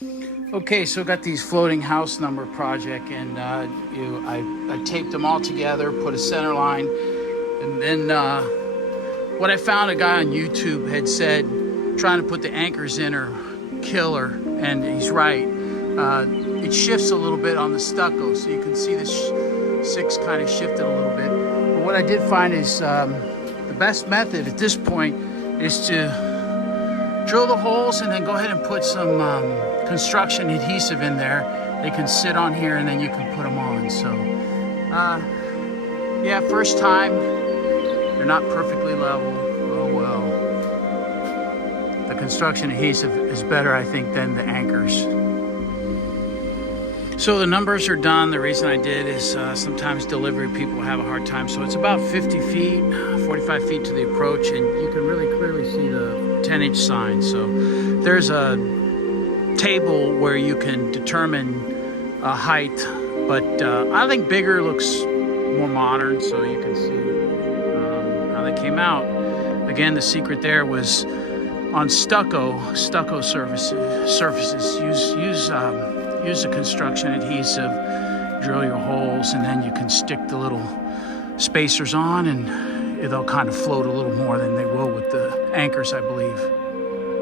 Okay, so I got these floating house number project, and I taped them all together, put a center line, and then what I found, a guy on YouTube had said trying to put the anchors in are killer, and he's right. It shifts a little bit on the stucco, so you can see the six kind of shifted a little bit. But what I did find is the best method at this point is to drill the holes and then go ahead and put some construction adhesive in there. They can sit on here and then you can put them on. So yeah, first time, they're not perfectly level. Oh well. The construction adhesive is better, I think, than the anchors. So the numbers are done. The reason I did is sometimes delivery people have a hard time. So it's about 50 feet, 45 feet to the approach, and you can really clearly see the 10-inch sign. So there's a table where you can determine height, but I think bigger looks more modern, so you can see how they came out. Again, the secret there was on stucco surfaces. Use the construction adhesive, drill your holes, and then you can stick the little spacers on, and they'll kind of float a little more than they will with the anchors, I believe.